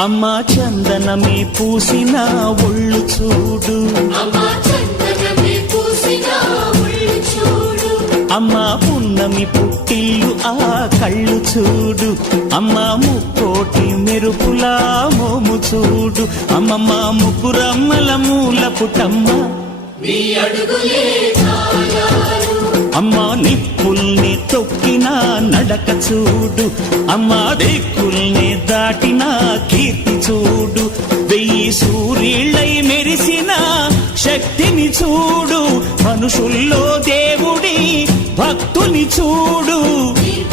అమ్మా చందనమే పూసిన ఒళ్ళు చూడు, అమ్మా పున్నమి పుట్టిల్లు ఆ కళ్ళు చూడు, అమ్మా ముక్కోటి మెరుపులా మోము చూడు, అమ్మమ్మ ముగ్గురమ్మల మూల పుటమ్మ అమ్మా నిప్పుల్ని తొక్కిన నడక చూడు, అమ్మా దిక్కుల్ని దాటిన కీర్తి చూడు, 1000 సూర్యుళ్ళై మెరిసిన శక్తిని చూడు, మనుషుల్లో దేవుడి భక్తుని చూడు.